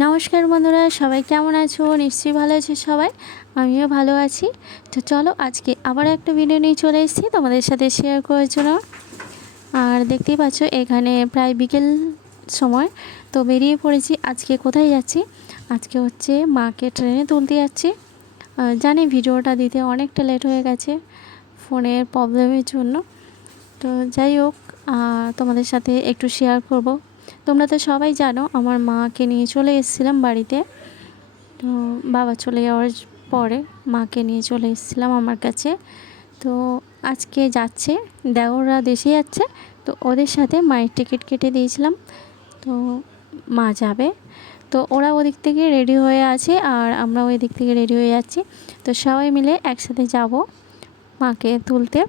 নমস্কার বন্ধুরা, সবাই কেমন আছো? নিশ্চয়ই ভালো আছো সবাই। আমিও ভালো আছি। তো চলো আজকে আবার একটা ভিডিও নিয়ে চলে এসেছি তোমাদের সাথে শেয়ার করার জন্য। আর দেখতেই পাচ্ছ এখানে প্রায় বিকেল সময়। তো বেরিয়ে পড়েছি। আজকে কোথায় যাচ্ছি? আজকে হচ্ছে মাকে ট্রেনে তুলতে যাচ্ছি। জানি ভিডিওটা দিতে অনেকটা লেট হয়ে গেছে ফোনের প্রবলেমের জন্য। তো যাই হোক, তোমাদের সাথে একটু শেয়ার করব। তোমরা তো সবাই জানো আমার মাকে নিয়ে চলে এসেছিলাম বাড়িতে। তো বাবা চলে যাওয়ার পরে মাকে নিয়ে চলে এসেছিলাম আমার কাছে। তো আজকে যাচ্ছে দেওররা দেশে যাচ্ছে, তো ওদের সাথে মায়ের টিকিট কেটে দিয়েছিলাম। তো মা যাবে, তো ওরা ওদিক থেকে রেডি হয়ে আছে আর আমরা ওই দিক থেকে রেডি হয়ে যাচ্ছি। তো সবাই মিলে একসাথে যাব মাকে তুলতে।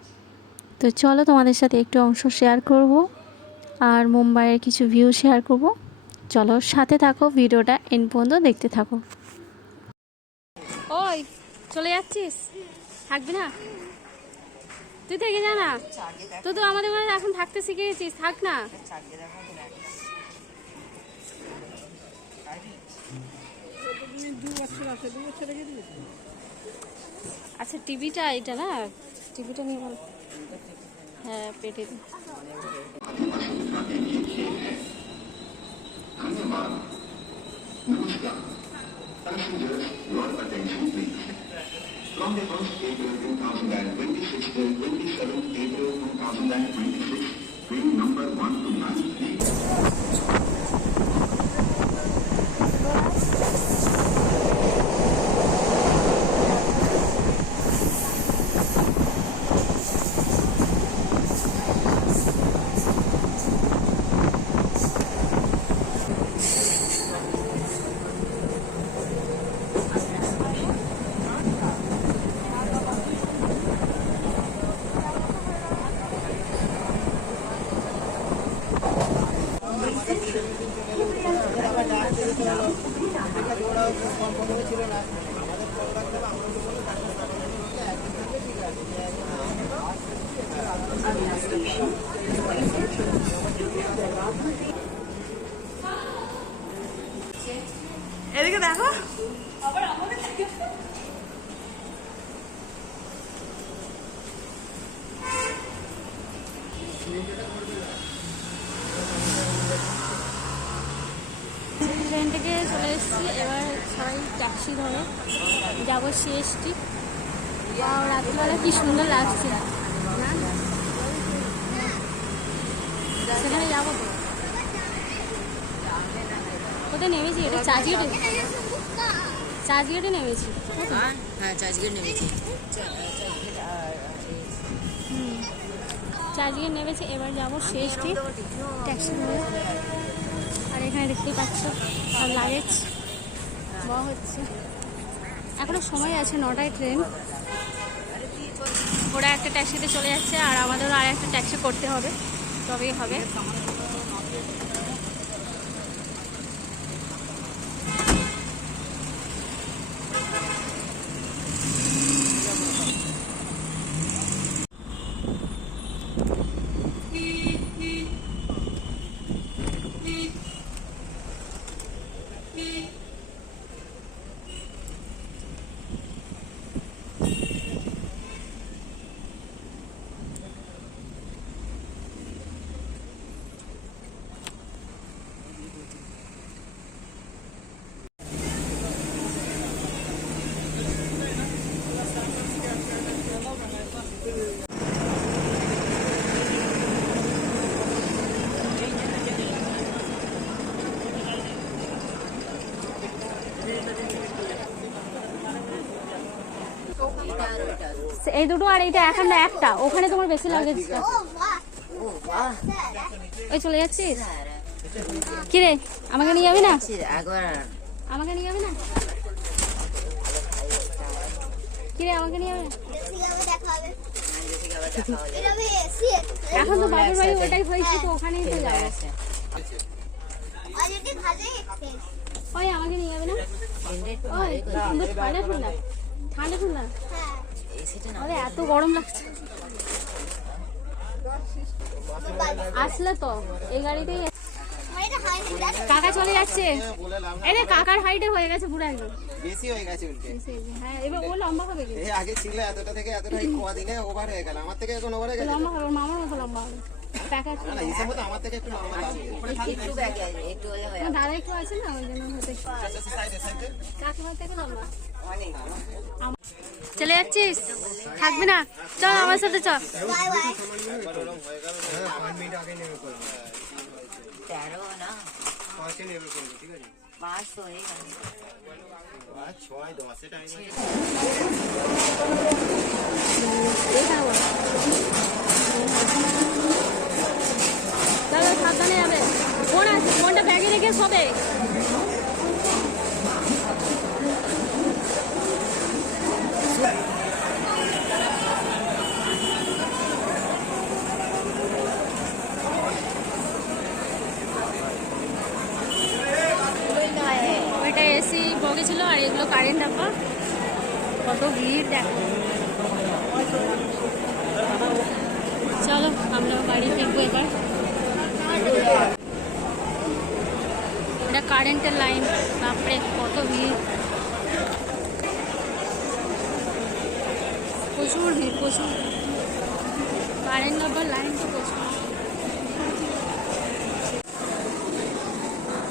তো চলো তোমাদের সাথে একটু অংশ শেয়ার করব আর মুম্বাইয়ের কিছু ভিউ শেয়ার করব। চলো সাথে থাকো, ভিডিওটা এন্ড পর্যন্ত দেখতে থাকো। ওই চলে যাচ্ছিস? থাকবি না? তুই থেকে যা না, তুই তো আমাদের ঘরে এখন থাকতে শিখে গেছিস, থাক না। আচ্ছা টিভিটা এটা না, টিভিটা নিয়ে বল। হ্যাঁ পেটে দি। Passengers, your attention please. From the 1st April 2026 till 27th April 2026, train number 1 to 9. এদিকে দেখো। ট্রেন থেকে চলে এসেছি, এবার সবাই ট্যাক্সি ধরে যাবো সিএসটি। রাত্রিবেলা কি সুন্দর লাগছে, সেখানে যাবো। তো কোথায় নেমেছি? এটা চার্জগেটে, চার্জগেটে নেমেছি। হ্যাঁ চার্জগেট নেমেছি। চার্জগেট নেমেছি, এবার যাবো সিএসটি ট্যাক্সি ধরে। আর এখানে দেখতেই পাচ্ছ আর লাগেজ বওয়া হচ্ছে। এখনো সময় আছে, 9টায় ট্রেন। ওরা একটা ট্যাক্সিতে চলে যাচ্ছে আর আমাদেরও আর একটা ট্যাক্সি করতে হবে, তবেই হবে। এই দুটো আর এইটা এখন একটা, ওখানে তোমার বেশি লাগেজ। ওই চলে যাচ্ছিস? কিরে আমাকে নিয়ে যাবি না? আমাকে নিয়ে যাবি না? কিরে আমাকে নিয়ে যাবে? এখন তো বাপের বাড়ি ওটাই হয়েছে, তো ওখানেই তো যাবে। ওই আমাকে নিয়ে যাবে না? ওই সুন্দর ঠান্ডা ঠান্ডা ঠান্ডা ঠান্ডা। আরে এত গরম লাগছে। আসলে তো এই গাড়িতেই কাকা চলে যাচ্ছে। বলে লাভ না, এই রে কাকার হাইটে হয়ে গেছে পুরো একদম। বেশি হয়ে গেছে উল্টে। হ্যাঁ এবার ও লম্বা হবে কি? এই আগে ছিল এতটা থেকে এতটা খোয়া দিলে ওভার হয়ে গেল, আমার থেকে এখন ওভার হয়ে গেছে। লম্বা হবে, ওর মামার মতো লম্বা হবে। প্যাকেট না না, হিসাব মতো আমার থেকে একটু লম্বা লাগবে। একটু ব্যাগে আছে, একটু হলে হয়। আমার দাদা একটু আছে না, ওই জন্য হতে সাইডে সাইডে কাকিমার থেকে লম্বা। অনেক চলে যাচ্ছিস? থাকবি না? চল আমার সাথে চল। 13 না, 5 নেবে করবে, ঠিক আছে? 5 তো হয়ে গেল। 5 6 10 এ টাইম আছে। চলো সাবধানে যাবে। ফোন আছে, ফোনটা ব্যাগে রেখে শোবে। ওইটা এসি বগি ছিল আর এগুলো কারেন্ট রাখা। কত ভিড় দেখো। চলো আমরা বাড়ি ফিরবো এবার। এটা কারেন্টের লাইন, বাপরে কত ভিড়, প্রচুর ভিড় প্রচুর। কারেন্ট আবার লাইন তো প্রচুর।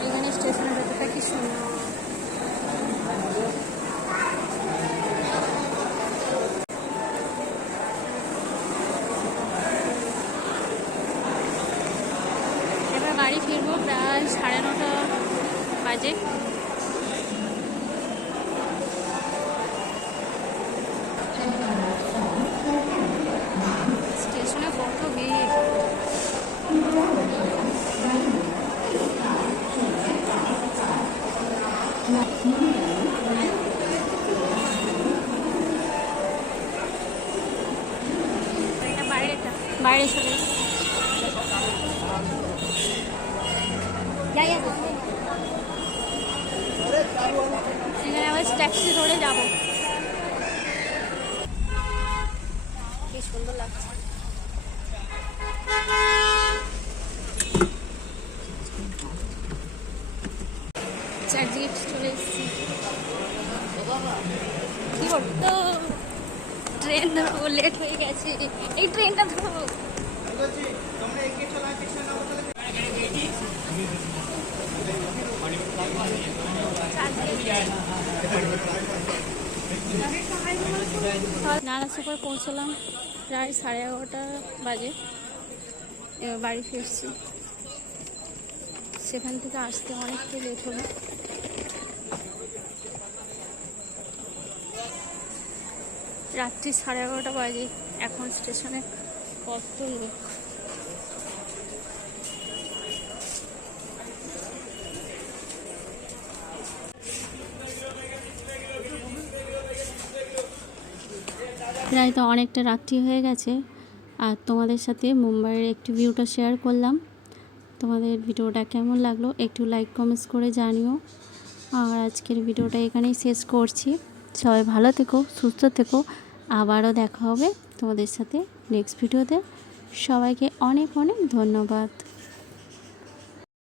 এখানে স্টেশনের ব্যাপারটা কি সুন্দর। এবার বাড়ি ফিরবো, প্রায় 9:30 বাজে। স্টেশনে কত ভিড়। এটা বাইরেটা, বাইরে চলে এসেছি। এখানে আবার ট্যাক্সি ধরে যাবো। কি সুন্দর লাগছে। চার্জিট চলে এসেছি। কি করতো? ট্রেন ধরবো, লেট হয়ে গেছে। এই ট্রেনটা ধরবো। নালাসোপার পৌঁছলাম প্রায় 11:30 বাজে। এবার বাড়ি ফিরছি। সেখান থেকে আসতে অনেকটা লেট হলো। রাত্রি 11:30 বাজে। এখন স্টেশনে কত লোক। প্রায় তো অনেকটা রাত্রি হয়ে গেছে, আর তোমাদের সাথে মুম্বাইয়ের একটু ভিউটা শেয়ার করলাম। তোমাদের ভিডিওটা কেমন লাগলো একটু লাইক কমেন্টস করে জানিও। আর আজকের ভিডিওটা এখানেই শেষ করছি। সবাই ভালো থেকো, সুস্থ থেকো। আবারও দেখা হবে তোমাদের সাথে নেক্সট ভিডিওতে। সবাইকে অনেক অনেক ধন্যবাদ।